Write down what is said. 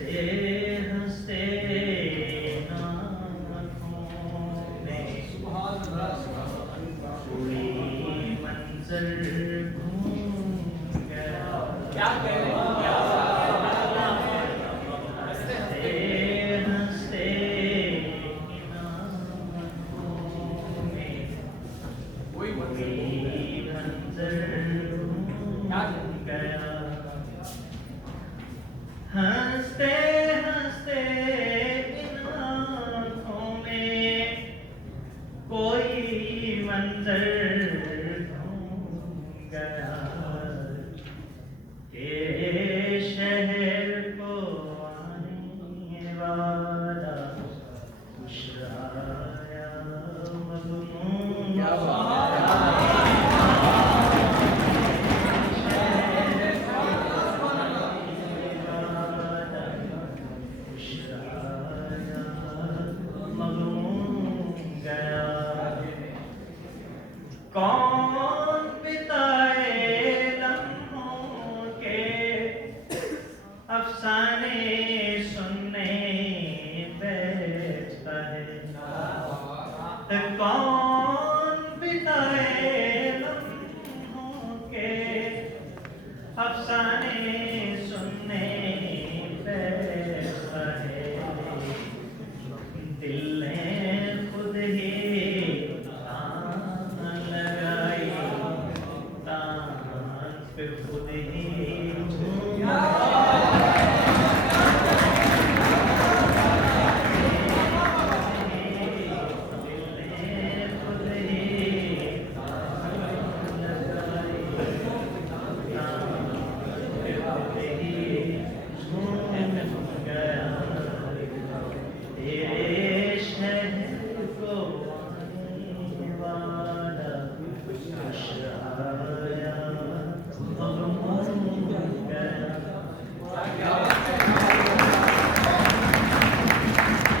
हंसते हंसते आँखों में कोई मंजर घूम गया। क्या कह रहे हो? क्या हंसते हंसते इन आँखों में कोई कोई मंजर घूम गया। हंसते हंसते इन आँखों में कोई मंजर घूम गया के शहर को आने वाला खुश आया मगमूम कौन बिताए लम्हों के अफसाने सुनने बैठता है। कौन बिताए लम्हों के अफसाने सुनने बैठता है। दिल ने खुद ही लगाई तान पे खुद ही